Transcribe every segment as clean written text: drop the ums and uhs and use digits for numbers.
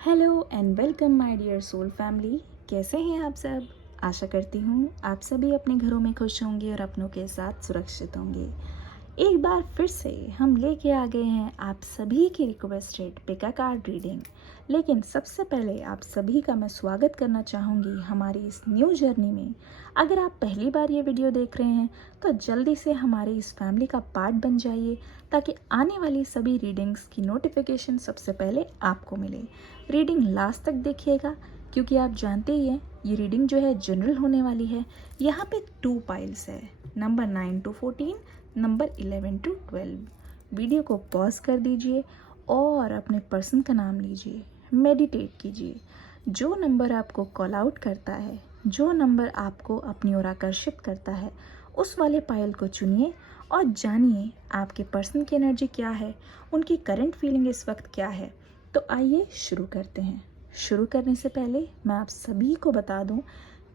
Hello and welcome my dear soul family. कैसे हैं आप सब? आशा करती हूँ आप सभी अपने घरों में खुश होंगे और अपनों के साथ सुरक्षित होंगे। एक बार फिर से हम लेके आ गए हैं आप सभी की requested pick a card reading. लेकिन सबसे पहले आप सभी का मैं स्वागत करना चाहूँगी हमारी इस न्यू जर्नी में। अगर आप पहली बार ये वीडियो देख रहे हैं तो जल्दी से हमारे इस फैमिली का पार्ट बन जाइए ताकि आने वाली सभी रीडिंग्स की नोटिफिकेशन सबसे पहले आपको मिले। रीडिंग लास्ट तक देखिएगा क्योंकि आप जानते ही हैं ये रीडिंग जो है जनरल होने वाली है। यहाँ पे 2 पाइल्स है, number 9 to 14, number 11 to 12। Video को पॉज कर दीजिए और अपने पर्सन का नाम लीजिए, मेडिटेट कीजिए। जो नंबर आपको कॉल आउट करता है, जो नंबर आपको अपनी ओर आकर्षित करता है, उस वाले पायल को चुनिए और जानिए आपके पर्सन की एनर्जी क्या है, उनकी करंट फीलिंग इस वक्त क्या है। तो आइए शुरू करते हैं। शुरू करने से पहले मैं आप सभी को बता दूं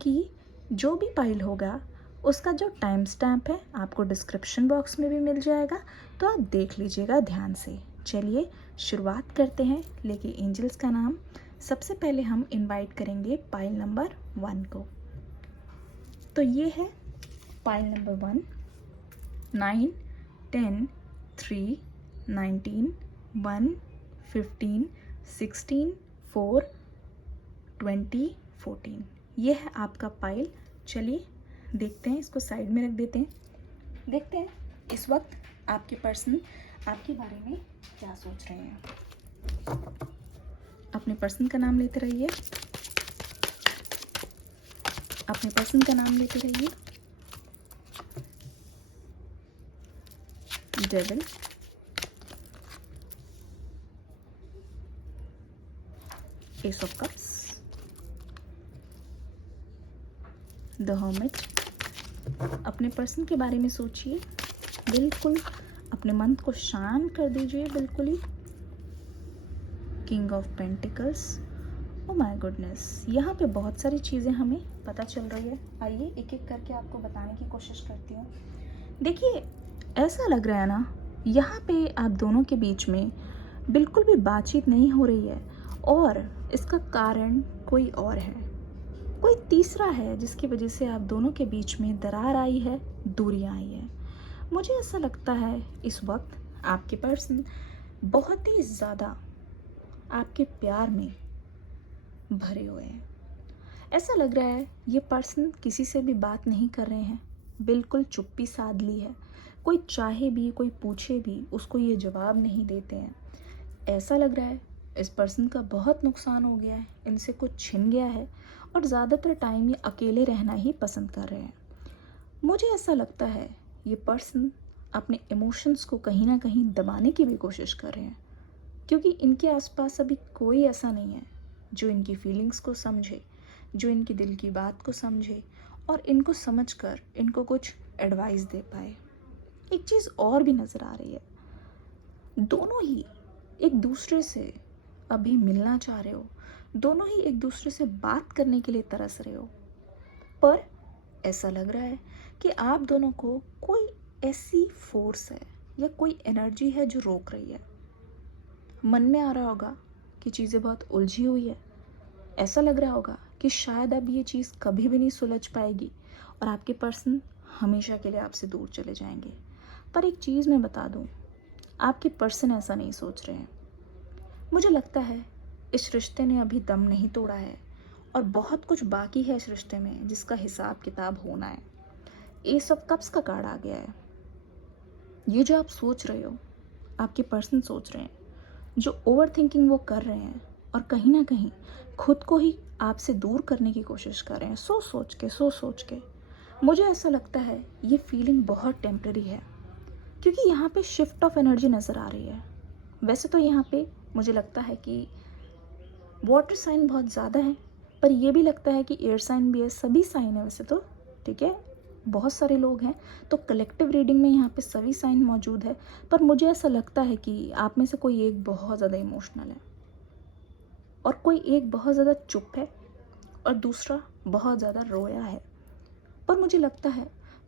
कि जो भी पाइल होगा उसका जो टाइम स्टैम्प है आपको डिस्क्रिप्शन बॉक्स में भी मिल जाएगा, तो आप देख लीजिएगा ध्यान से। चलिए शुरुआत करते हैं लेके एंजल्स का नाम। सबसे पहले हम इनवाइट करेंगे पाइल नंबर 1 को। तो ये है पाइल नंबर 1। 9, 10, 3, 19, 1, 15, 16, 4, 20, 14। ये है आपका पाइल। चलिए देखते हैं, इसको साइड में रख देते हैं। देखते हैं इस वक्त आपके पर्सन आपके बारे में क्या सोच रहे हैं। अपने पर्सन का नाम लेते रहिए, अपने पर्सन का नाम लेते रहिए। Devil, S of cups, the hermit. अपने पर्सन के बारे में सोचिए, बिल्कुल अपने मन को शांत कर दीजिए, बिल्कुल ही। King of pentacles. Oh my goodness, यहाँ पे बहुत सारी चीज़ें हमें पता चल रही है। आइए एक एक करके आपको बताने की कोशिश करती हूँ। देखिए, ऐसा लग रहा है ना यहाँ पे आप दोनों के बीच में बिल्कुल भी बातचीत नहीं हो रही है और इसका कारण कोई और है, कोई तीसरा है जिसकी वजह से आप दोनों के बीच में दरार आई है, दूरियां आई है। मुझे ऐसा लगता है इस वक्त आपके पर्सन बहुत ही ज़्यादा आपके प्यार में भरे हुए हैं। ऐसा लग रहा है ये पर्सन किसी से भी बात नहीं कर रहे हैं, बिल्कुल चुप्पी साध ली है। कोई चाहे भी, कोई पूछे भी, उसको ये जवाब नहीं देते हैं। ऐसा लग रहा है इस पर्सन का बहुत नुकसान हो गया है, इनसे कुछ छिन गया है और ज़्यादातर टाइम ये अकेले रहना ही पसंद कर रहे हैं। मुझे ऐसा लगता है ये पर्सन अपने इमोशंस को कहीं ना कहीं दबाने की भी कोशिश कर रहे हैं, क्योंकि इनके आसपास अभी कोई ऐसा नहीं है जो इनकी फीलिंग्स को समझे, जो इनकी दिल की बात को समझे और इनको समझकर इनको कुछ एडवाइस दे पाए। एक चीज़ और भी नज़र आ रही है, दोनों ही एक दूसरे से अभी मिलना चाह रहे हो, दोनों ही एक दूसरे से बात करने के लिए तरस रहे हो, पर ऐसा लग रहा है कि आप दोनों को कोई ऐसी फोर्स है या कोई एनर्जी है जो रोक रही है। मन में आ रहा होगा कि चीज़ें बहुत उलझी हुई है, ऐसा लग रहा होगा कि शायद अब ये चीज़ कभी भी नहीं सुलझ पाएगी और आपके पर्सन हमेशा के लिए आपसे दूर चले जाएंगे। पर एक चीज़ मैं बता दूं, आपके पर्सन ऐसा नहीं सोच रहे हैं। मुझे लगता है इस रिश्ते ने अभी दम नहीं तोड़ा है और बहुत कुछ बाकी है इस रिश्ते में जिसका हिसाब किताब होना है। एस ऑफ कप्स का कार्ड आ गया है। ये जो आप सोच रहे हो, आपके पर्सन सोच रहे हैं, जो ओवर थिंकिंग वो कर रहे हैं और कहीं ना कहीं खुद को ही आपसे दूर करने की कोशिश कर रहे हैं, सोच के। मुझे ऐसा लगता है ये फीलिंग बहुत टेम्पररी है, क्योंकि यहाँ पे शिफ्ट ऑफ एनर्जी नज़र आ रही है। वैसे तो यहाँ पे मुझे लगता है कि वाटर साइन बहुत ज़्यादा है, पर ये भी लगता है कि एयर साइन भी है, सभी साइन है वैसे तो, ठीक है, बहुत सारे लोग हैं तो कलेक्टिव रीडिंग में यहाँ पे सभी साइन मौजूद है। पर मुझे ऐसा लगता है कि आप में से कोई एक बहुत ज़्यादा इमोशनल है और कोई एक बहुत ज़्यादा चुप है और दूसरा बहुत ज़्यादा रोया है। पर मुझे लगता है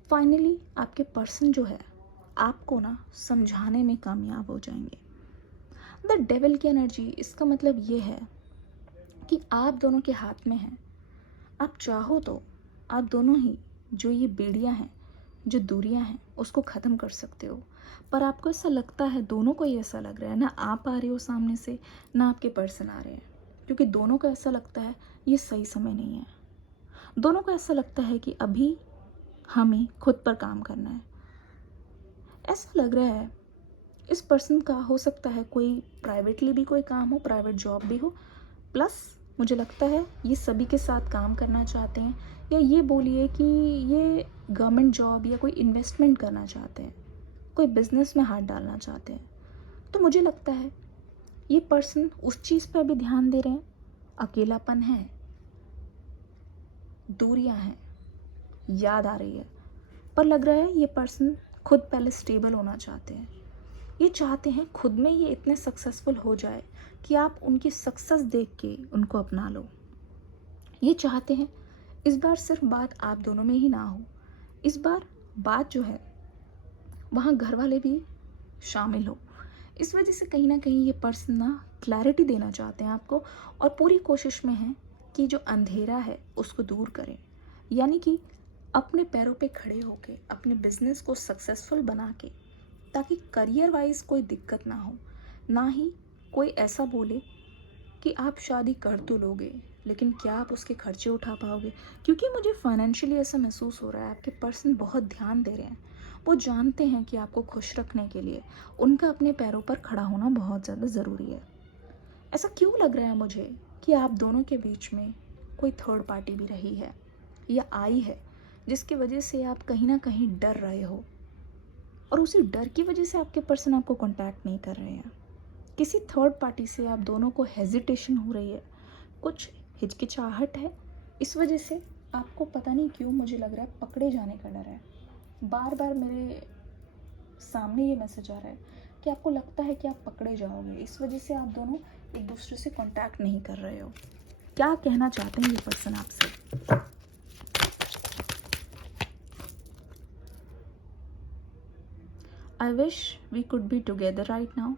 फाइनली आपके पर्सन जो है आपको ना समझाने में कामयाब हो जाएंगे। द डेविल की एनर्जी, इसका मतलब ये है कि आप दोनों के हाथ में है। आप चाहो तो आप दोनों ही जो ये बेड़ियाँ हैं, जो दूरियां हैं, उसको ख़त्म कर सकते हो। पर आपको ऐसा लगता है, दोनों को ही ऐसा लग रहा है, ना आप आ रहे हो सामने से, ना आपके पर्सन आ रहे हैं, क्योंकि दोनों को ऐसा लगता है ये सही समय नहीं है। दोनों को ऐसा लगता है कि अभी हमें खुद पर काम करना है। ऐसा लग रहा है इस पर्सन का हो सकता है कोई प्राइवेटली भी कोई काम हो, प्राइवेट जॉब भी हो, प्लस मुझे लगता है ये सभी के साथ काम करना चाहते हैं, या ये बोलिए कि ये गवर्नमेंट जॉब या कोई इन्वेस्टमेंट करना चाहते हैं, कोई बिजनेस में हाथ डालना चाहते हैं। तो मुझे लगता है ये पर्सन उस चीज़ पर भी ध्यान दे रहे हैं। अकेलापन है, दूरियां हैं, याद आ रही है, पर लग रहा है ये पर्सन खुद पहले स्टेबल होना चाहते हैं। ये चाहते हैं खुद में ये इतने सक्सेसफुल हो जाए कि आप उनकी सक्सेस देख के उनको अपना लो। ये चाहते हैं इस बार सिर्फ बात आप दोनों में ही ना हो, इस बार बात जो है वहाँ घर वाले भी शामिल हो। इस वजह से कहीं ना कहीं ये पर्सन ना क्लैरिटी देना चाहते हैं आपको, और पूरी कोशिश में है कि जो अंधेरा है उसको दूर करें, यानी कि अपने पैरों पे खड़े होके अपने बिजनेस को सक्सेसफुल बना के, ताकि करियर वाइज कोई दिक्कत ना हो, ना ही कोई ऐसा बोले कि आप शादी कर तो लोगे लेकिन क्या आप उसके खर्चे उठा पाओगे। क्योंकि मुझे फाइनेंशियली ऐसा महसूस हो रहा है आपके पर्सन बहुत ध्यान दे रहे हैं। वो जानते हैं कि आपको खुश रखने के लिए उनका अपने पैरों पर खड़ा होना बहुत ज़्यादा ज़रूरी है। ऐसा क्यों लग रहा है मुझे कि आप दोनों के बीच में कोई थर्ड पार्टी भी रही है या आई है, जिसकी वजह से आप कहीं ना कहीं डर रहे हो, और उसी डर की वजह से आपके पर्सन आपको कांटेक्ट नहीं कर रहे हैं। किसी थर्ड पार्टी से आप दोनों को हेजिटेशन हो रही है, कुछ हिचकिचाहट है, इस वजह से आपको पता नहीं क्यों मुझे लग रहा है पकड़े जाने का डर है। बार बार मेरे सामने ये मैसेज आ रहा है कि आपको लगता है कि आप पकड़े जाओगे, इस वजह से आप दोनों एक दूसरे से कांटेक्ट नहीं कर रहे हो। क्या कहना चाहते हैं ये पर्सन आपसे? I wish we could be together right now.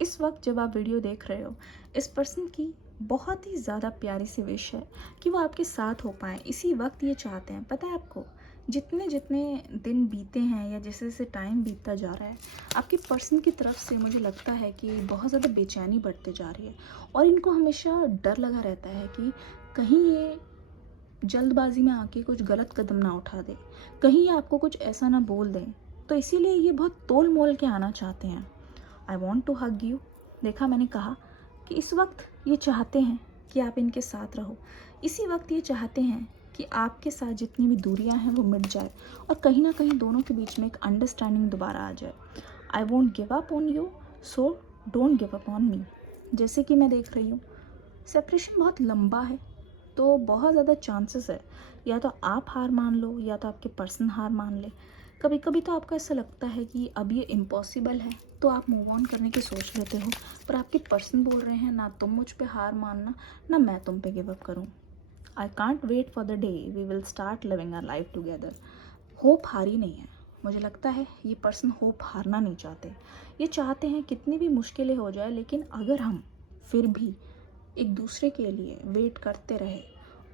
इस वक्त जब आप वीडियो देख रहे हो, इस पर्सन की बहुत ही ज़्यादा प्यारी सी विश है कि वो आपके साथ हो पाए। इसी वक्त ये चाहते हैं। पता है आपको, जितने जितने दिन बीते हैं या जैसे जैसे टाइम बीतता जा रहा है, आपके पर्सन की तरफ से मुझे लगता है कि बहुत ज़्यादा बेचैनी बढ़ते जा रही है, और इनको हमेशा डर लगा रहता है कि कहीं ये जल्दबाजी में आके कुछ गलत कदम ना उठा दे, कहीं ये आपको कुछ ऐसा ना बोल दें। तो इसीलिए ये बहुत तोल मोल के आना चाहते हैं। I want to hug you. देखा, मैंने कहा कि इस वक्त ये चाहते हैं कि आप इनके साथ रहो। इसी वक्त ये चाहते हैं कि आपके साथ जितनी भी दूरियां हैं वो मिट जाए, और कहीं ना कहीं दोनों के बीच में एक अंडरस्टैंडिंग दोबारा आ जाए। I want give up on you, so don't give up on me. जैसे कि मैं देख रही हूँ सेपरेशन बहुत लंबा है, तो बहुत ज़्यादा चांसेस है या तो आप हार मान लो या तो आपके पर्सन हार मान ले। कभी कभी तो आपको ऐसा लगता है कि अब ये इम्पॉसिबल है, तो आप मूव ऑन करने की सोच लेते हो, पर आपके पर्सन बोल रहे हैं ना तुम मुझ पे हार मानना, ना मैं तुम पे गिव अप करूँ। I can't wait for the day we will start living our life together. Hope हारी नहीं है। मुझे लगता है ये पर्सन होप हारना नहीं चाहते। ये चाहते हैं कितनी भी मुश्किलें हो जाए, लेकिन अगर हम फिर भी एक दूसरे के लिए वेट करते रहे,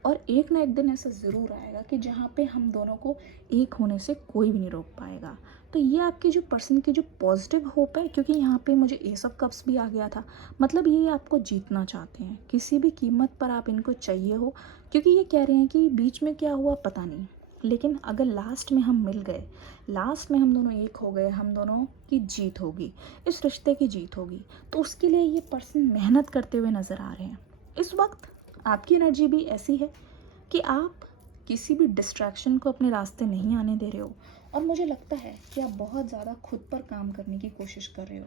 और एक ना एक दिन ऐसा ज़रूर आएगा कि जहाँ पे हम दोनों को एक होने से कोई भी नहीं रोक पाएगा। तो ये आपकी जो पर्सन की जो पॉजिटिव होप है, क्योंकि यहाँ पे मुझे एस ऑफ कप्स भी आ गया था, मतलब ये आपको जीतना चाहते हैं, किसी भी कीमत पर आप इनको चाहिए हो, क्योंकि ये कह रहे हैं कि बीच में क्या हुआ पता नहीं, लेकिन अगर लास्ट में हम मिल गए, लास्ट में हम दोनों एक हो गए, हम दोनों की जीत होगी, इस रिश्ते की जीत होगी, तो उसके लिए ये पर्सन मेहनत करते हुए नज़र आ रहे हैं। इस वक्त आपकी एनर्जी भी ऐसी है कि आप किसी भी डिस्ट्रैक्शन को अपने रास्ते नहीं आने दे रहे हो, और मुझे लगता है कि आप बहुत ज़्यादा खुद पर काम करने की कोशिश कर रहे हो।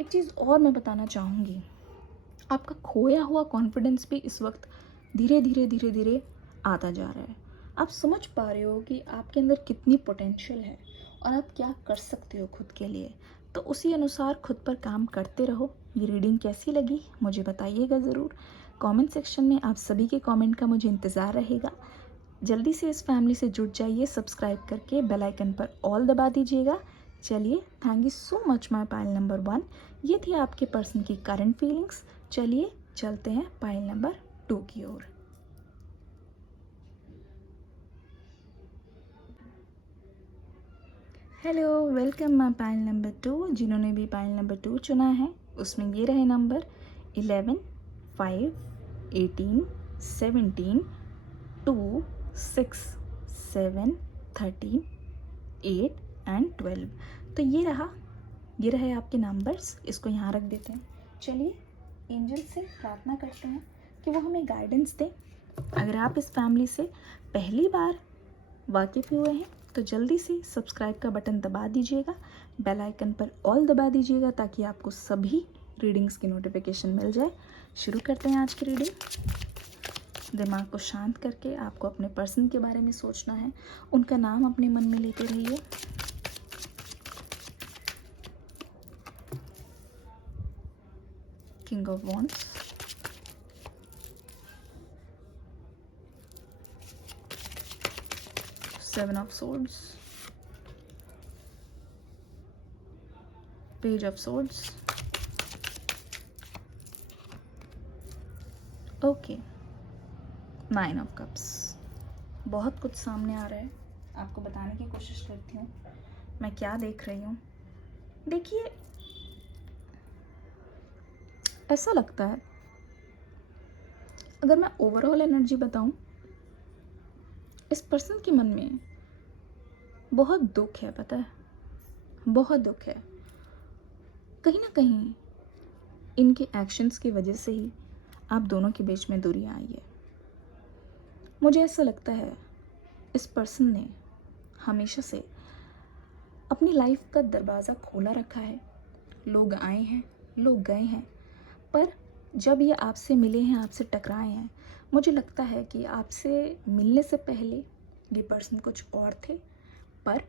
एक चीज़ और मैं बताना चाहूँगी, आपका खोया हुआ कॉन्फिडेंस भी इस वक्त धीरे धीरे धीरे धीरे आता जा रहा है। आप समझ पा रहे हो कि आपके अंदर कितनी पोटेंशियल है और आप क्या कर सकते हो खुद के लिए, तो उसी अनुसार खुद पर काम करते रहो। ये रीडिंग कैसी लगी मुझे बताइएगा ज़रूर। कमेंट सेक्शन में आप सभी के कमेंट का मुझे इंतज़ार रहेगा। जल्दी से इस फैमिली से जुड़ जाइए, सब्सक्राइब करके बेल आइकन पर ऑल दबा दीजिएगा। चलिए, thank you so much my pile number 1। ये थी आपके पर्सन की करंट फीलिंग्स। चलिए चलते हैं पाइल नंबर 2 की ओर। Hello, welcome my pile number 2। जिन्होंने भी पाइल नंबर 2 चुना है उसमें ये रहे नंबर 11, 5, 18, 17, 2, 6, 7, 13, 8 एंड 12। तो ये रहे आपके नंबर्स। इसको यहाँ रख देते हैं। चलिए एंजल से प्रार्थना करते हैं कि वो हमें गाइडेंस दें। अगर आप इस फैमिली से पहली बार वाकिफ़ हुए हैं तो जल्दी से सब्सक्राइब का बटन दबा दीजिएगा, बेल आइकन पर ऑल दबा दीजिएगा ताकि आपको सभी रीडिंग्स की नोटिफिकेशन मिल जाए। शुरू करते हैं आज की रीडिंग। दिमाग को शांत करके आपको अपने पर्सन के बारे में सोचना है। उनका नाम अपने मन में लेते रहिए। King of wands, Seven of Swords, Page of Swords, okay, 9 of Cups। बहुत कुछ सामने आ रहा है, आपको बताने की कोशिश करती हूँ मैं क्या देख रही हूँ। देखिए, ऐसा लगता है, अगर मैं ओवरऑल एनर्जी बताऊँ, इस पर्सन के मन में बहुत दुख है। पता है, बहुत दुख है। कहीं ना कहीं इनके एक्शंस की वजह से ही आप दोनों के बीच में दूरियां आई है। मुझे ऐसा लगता है इस पर्सन ने हमेशा से अपनी लाइफ का दरवाज़ा खोला रखा है। लोग आए हैं, लोग गए हैं, पर जब ये आपसे मिले हैं, आपसे टकराए हैं, मुझे लगता है कि आपसे मिलने से पहले ये पर्सन कुछ और थे, पर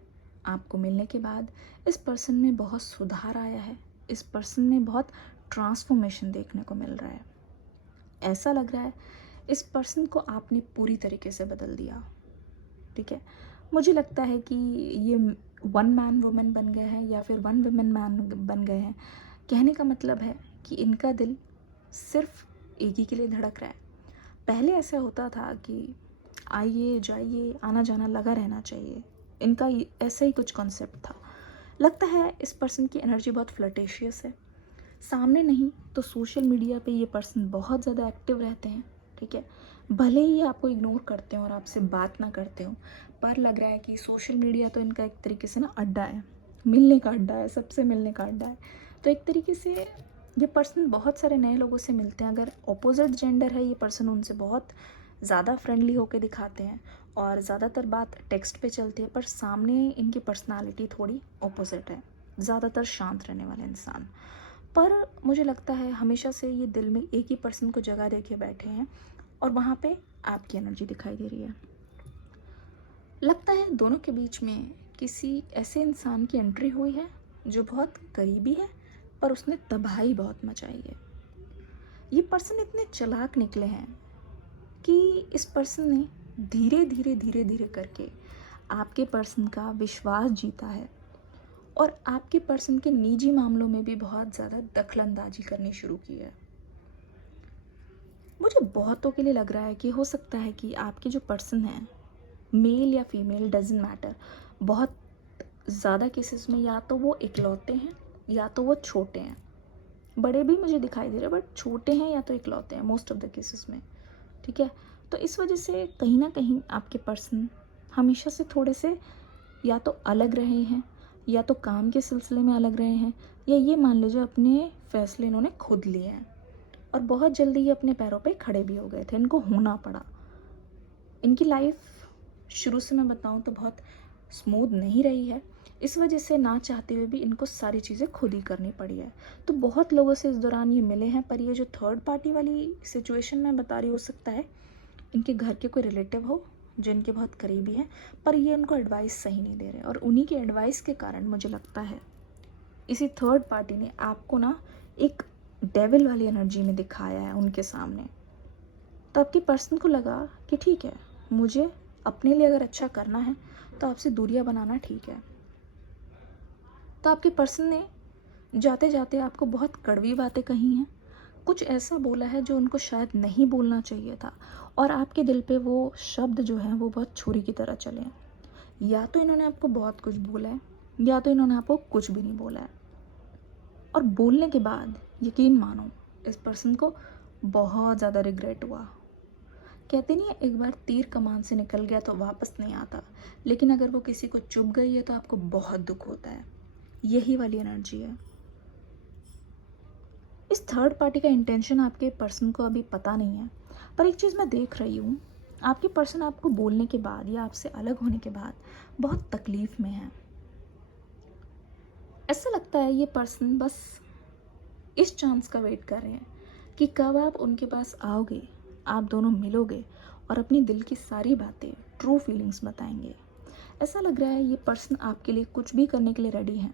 आपको मिलने के बाद इस पर्सन में बहुत सुधार आया है। इस पर्सन में बहुत ट्रांसफॉर्मेशन देखने को मिल रहा है। ऐसा लग रहा है इस पर्सन को आपने पूरी तरीके से बदल दिया। ठीक है, मुझे लगता है कि ये वन मैन वुमेन बन गए हैं या फिर वन वुमेन मैन बन गए हैं। कहने का मतलब है कि इनका दिल सिर्फ एक ही के लिए धड़क रहा है। पहले ऐसा होता था कि आइए जाइए, आना जाना लगा रहना चाहिए। इनका ऐसा ही कुछ कॉन्सेप्ट था। लगता है इस पर्सन की एनर्जी बहुत फ्लर्टेशियस है। सामने नहीं तो सोशल मीडिया पे ये पर्सन बहुत ज़्यादा एक्टिव रहते हैं। ठीक है, भले ही आपको इग्नोर करते हो और आपसे बात ना करते हो, पर लग रहा है कि सोशल मीडिया तो इनका एक तरीके से ना अड्डा है, मिलने का अड्डा है, सबसे मिलने का अड्डा है। तो एक तरीके से ये पर्सन बहुत सारे नए लोगों से मिलते हैं। अगर ऑपोजिट जेंडर है ये पर्सन, उनसे बहुत ज़्यादा फ्रेंडली होकर दिखाते हैं और ज़्यादातर बात टेक्स्ट पे चलती है, पर सामने इनकी पर्सनालिटी थोड़ी ऑपोजिट है, ज़्यादातर शांत रहने वाले इंसान। पर मुझे लगता है हमेशा से ये दिल में एक ही पर्सन को जगह दे के बैठे हैं और वहाँ पे आपकी एनर्जी दिखाई दे रही है। लगता है दोनों के बीच में किसी ऐसे इंसान की एंट्री हुई है जो बहुत करीबी है, पर उसने तबाही बहुत मचाई है। ये पर्सन इतने चालाक निकले हैं कि इस पर्सन ने धीरे धीरे धीरे धीरे करके आपके पर्सन का विश्वास जीता है और आपके पर्सन के निजी मामलों में भी बहुत ज़्यादा दखलंदाजी करनी शुरू की है। मुझे बहुतों के लिए लग रहा है कि हो सकता है कि आपके जो पर्सन हैं, मेल या फीमेल डजेंट मैटर, बहुत ज़्यादा केसेस में या तो वो इकलौते हैं या तो वो छोटे हैं। बड़े भी मुझे दिखाई दे रहे हैं, बट छोटे हैं या तो इकलौते हैं मोस्ट ऑफ द केसेस में। ठीक है, तो इस वजह से कहीं ना कहीं आपके पर्सन हमेशा से थोड़े से या तो अलग रहे हैं या तो काम के सिलसिले में अलग रहे हैं, या ये मान लीजिए अपने फैसले इन्होंने खुद लिए हैं और बहुत जल्दी ये अपने पैरों पे खड़े भी हो गए थे, इनको होना पड़ा। इनकी लाइफ शुरू से मैं बताऊं तो बहुत स्मूथ नहीं रही है। इस वजह से ना चाहते हुए भी इनको सारी चीज़ें खुद ही करनी पड़ी है। तो बहुत लोगों से इस दौरान ये मिले हैं, पर ये जो थर्ड पार्टी वाली सिचुएशन मैं बता रही, हो सकता है इनके घर के कोई रिलेटिव हो जो इनके बहुत करीबी हैं, पर ये उनको एडवाइस सही नहीं दे रहे, और उन्हीं के एडवाइस के कारण मुझे लगता है इसी थर्ड पार्टी ने आपको ना एक डेविल वाली एनर्जी में दिखाया है उनके सामने। तो आपके पर्सन को लगा कि ठीक है, मुझे अपने लिए अगर अच्छा करना है तो आपसे दूरियां बनाना ठीक है। तो आपके पर्सन ने जाते जाते आपको बहुत कड़वी बातें कही हैं, कुछ ऐसा बोला है जो उनको शायद नहीं बोलना चाहिए था, और आपके दिल पे वो शब्द जो हैं वो बहुत छुरी की तरह चले हैं। या तो इन्होंने आपको बहुत कुछ बोला है, या तो इन्होंने आपको कुछ भी नहीं बोला है। और बोलने के बाद यकीन मानो इस पर्सन को बहुत ज़्यादा रिग्रेट हुआ। कहते नहीं है, एक बार तीर कमान से निकल गया तो वापस नहीं आता, लेकिन अगर वो किसी को चुभ गई है तो आपको बहुत दुख होता है। यही वाली एनर्जी है। इस थर्ड पार्टी का इंटेंशन आपके पर्सन को अभी पता नहीं है, पर एक चीज़ मैं देख रही हूँ, आपके पर्सन आपको बोलने के बाद या आपसे अलग होने के बाद बहुत तकलीफ में है। ऐसा लगता है ये पर्सन बस इस चांस का वेट कर रहे हैं कि कब आप उनके पास आओगे, आप दोनों मिलोगे और अपनी दिल की सारी बातें, ट्रू फीलिंग्स बताएंगे। ऐसा लग रहा है ये पर्सन आपके लिए कुछ भी करने के लिए रेडी है।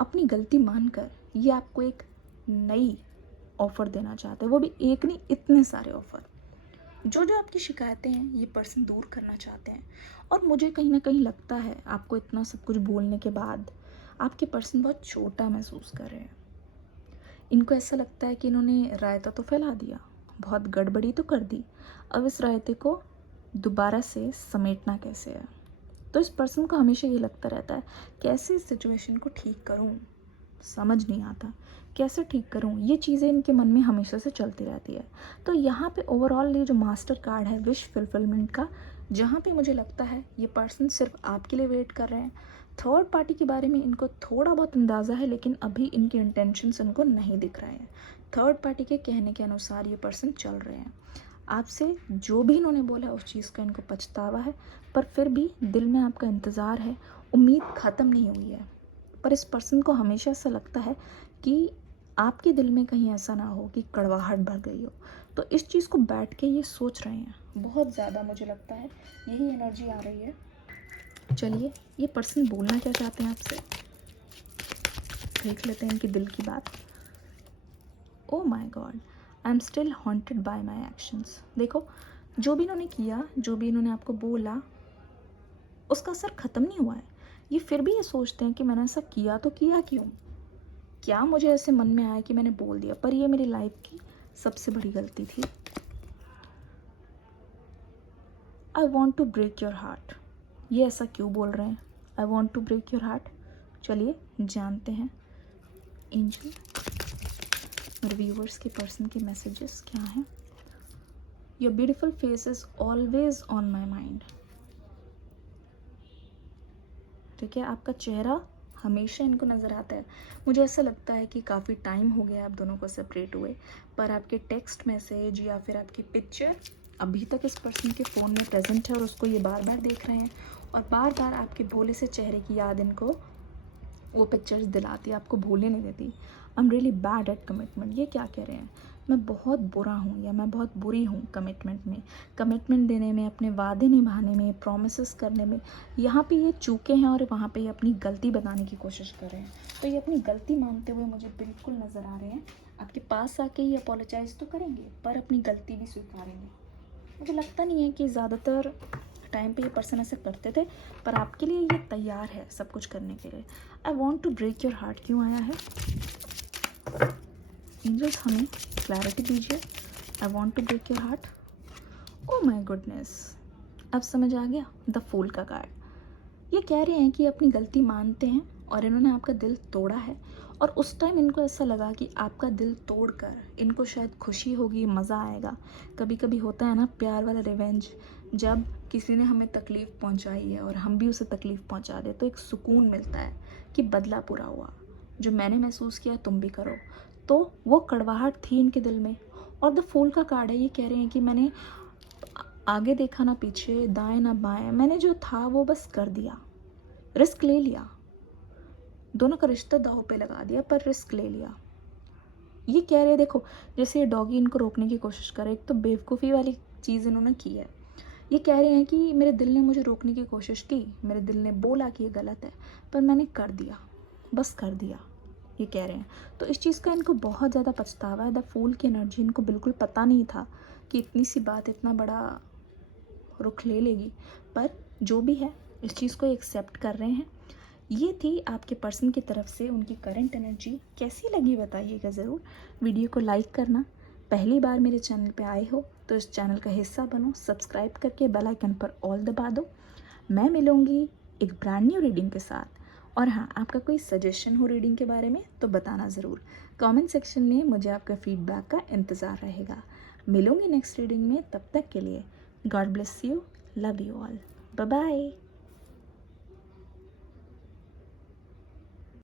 अपनी गलती मानकर ये आपको एक नई ऑफ़र देना चाहते हैं, वो भी एक नहीं, इतने सारे ऑफ़र। जो जो आपकी शिकायतें हैं ये पर्सन दूर करना चाहते हैं। और मुझे कहीं ना कहीं लगता है आपको इतना सब कुछ बोलने के बाद आपके पर्सन बहुत छोटा महसूस कर रहे हैं। इनको ऐसा लगता है कि इन्होंने रायता तो फैला दिया, बहुत गड़बड़ी तो कर दी, अब इस रायते को दोबारा से समेटना कैसे है। तो इस पर्सन को हमेशा ये लगता रहता है कैसे इस सिचुएशन को ठीक करूं, समझ नहीं आता कैसे ठीक करूं। ये चीज़ें इनके मन में हमेशा से चलती रहती है। तो यहाँ पे ओवरऑल ये जो मास्टर कार्ड है विश फुलफिलमेंट का, जहाँ पे मुझे लगता है ये पर्सन सिर्फ आपके लिए वेट कर रहे हैं। थर्ड पार्टी के बारे में इनको थोड़ा बहुत अंदाज़ा है, लेकिन अभी इनके इंटेंशंस इनको नहीं दिख रहे हैं। थर्ड पार्टी के कहने के अनुसार ये पर्सन चल रहे हैं। आपसे जो भी इन्होंने बोला उस चीज़ का इनको पछतावा है, पर फिर भी दिल में आपका इंतज़ार है, उम्मीद ख़त्म नहीं हुई है। पर इस पर्सन को हमेशा ऐसा लगता है कि आपके दिल में कहीं ऐसा ना हो कि कड़वाहट भर गई हो। तो इस चीज़ को बैठ के ये सोच रहे हैं बहुत ज़्यादा, मुझे लगता है यही एनर्जी आ रही है। चलिए ये पर्सन बोलना क्या चाहते हैं आपसे, देख लेते हैं इनकी दिल की बात। Oh my God, I am still haunted by my actions. देखो, जो भी इन्होंने किया, जो भी इन्होंने आपको बोला, उसका असर ख़त्म नहीं हुआ है। ये फिर भी ये सोचते हैं कि मैंने ऐसा किया तो किया क्यों, क्या मुझे ऐसे मन में आया कि मैंने बोल दिया, पर ये मेरी लाइफ की सबसे बड़ी गलती थी। I want to break your heart. ये ऐसा क्यों बोल रहे हैं, I want to break your heart. चलिए जानते हैं एंजल, मेरे व्यूवर्स के पर्सन के मैसेजेस क्या हैं। Your beautiful face is always on my mind. ठीक है, आपका चेहरा हमेशा इनको नज़र आता है। मुझे ऐसा लगता है कि काफ़ी टाइम हो गया आप दोनों को सेपरेट हुए, पर आपके टेक्स्ट मैसेज या फिर आपकी पिक्चर अभी तक इस पर्सन के फ़ोन में प्रेजेंट है और उसको ये बार बार देख रहे हैं, और बार बार आपके भोले से चेहरे की याद इनको वो पिक्चर्स दिलाती है, आपको भूलने नहीं देती। I am really bad at commitment. ये क्या कह रहे हैं, मैं बहुत बुरा हूँ या मैं बहुत बुरी हूँ कमिटमेंट में, कमिटमेंट देने में, अपने वादे निभाने में, प्रॉमिसेस करने में। यहाँ पे ये चूके हैं और वहाँ पे ये अपनी गलती बताने की कोशिश कर रहे हैं। तो ये अपनी गलती मानते हुए मुझे बिल्कुल नज़र आ रहे हैं। आपके पास आके ये अपोलोजाइज़ तो करेंगे, पर अपनी गलती भी स्वीकारेंगे। मुझे लगता नहीं है कि ज़्यादातर टाइम पे ये पर्सन ऐसे करते थे, पर आपके लिए ये तैयार है सब कुछ करने के लिए। I want to break your heart क्यों आया है, एंजल्स हमें क्लैरिटी दीजिए। I want to break your heart. Oh my goodness, अब समझ आ गया, द फूल का कार्ड। ये कह रहे हैं कि अपनी गलती मानते हैं और इन्होंने आपका दिल तोड़ा है, और उस टाइम इनको ऐसा लगा कि आपका दिल तोड़कर इनको शायद खुशी होगी, मज़ा आएगा। कभी कभी होता है ना प्यार वाला रिवेंज, जब किसी ने हमें तकलीफ़ पहुंचाई है और हम भी उसे तकलीफ़ पहुंचा दे तो एक सुकून मिलता है कि बदला पूरा हुआ, जो मैंने महसूस किया तुम भी करो। तो वो कड़वाहट थी इनके दिल में। और द फूल का कार्ड है, ये कह रहे हैं कि मैंने आगे देखा ना पीछे, दाएं ना बाएं, मैंने जो था वो बस कर दिया, रिस्क ले लिया, दोनों का रिश्ता दांव पे लगा दिया, पर रिस्क ले लिया। ये कह रहे हैं, देखो जैसे ये डॉगी इनको रोकने की कोशिश करे, एक तो बेवकूफ़ी वाली चीज़ इन्होंने की है। ये कह रहे हैं कि मेरे दिल ने मुझे रोकने की कोशिश की, मेरे दिल ने बोला कि ये गलत है, पर मैंने कर दिया, बस कर दिया, ये कह रहे हैं। तो इस चीज़ का इनको बहुत ज़्यादा पछतावा है। द फूल की एनर्जी, इनको बिल्कुल पता नहीं था कि इतनी सी बात इतना बड़ा रुख ले लेगी, पर जो भी है इस चीज़ को एक्सेप्ट कर रहे हैं। ये थी आपके पर्सन की तरफ से उनकी करंट एनर्जी। कैसी लगी बताइएगा ज़रूर। वीडियो को लाइक करना। पहली बार मेरे चैनल पे आए हो तो इस चैनल का हिस्सा बनो, सब्सक्राइब करके बेल आइकन पर ऑल दबा दो। मैं मिलूँगी एक ब्रांड न्यू रीडिंग के साथ। और हाँ, आपका कोई सजेशन हो रीडिंग के बारे में तो बताना ज़रूर। कमेंट सेक्शन में मुझे आपका फीडबैक का इंतज़ार रहेगा। मिलूँगी नेक्स्ट रीडिंग में, तब तक के लिए God bless you, love you all, bye bye.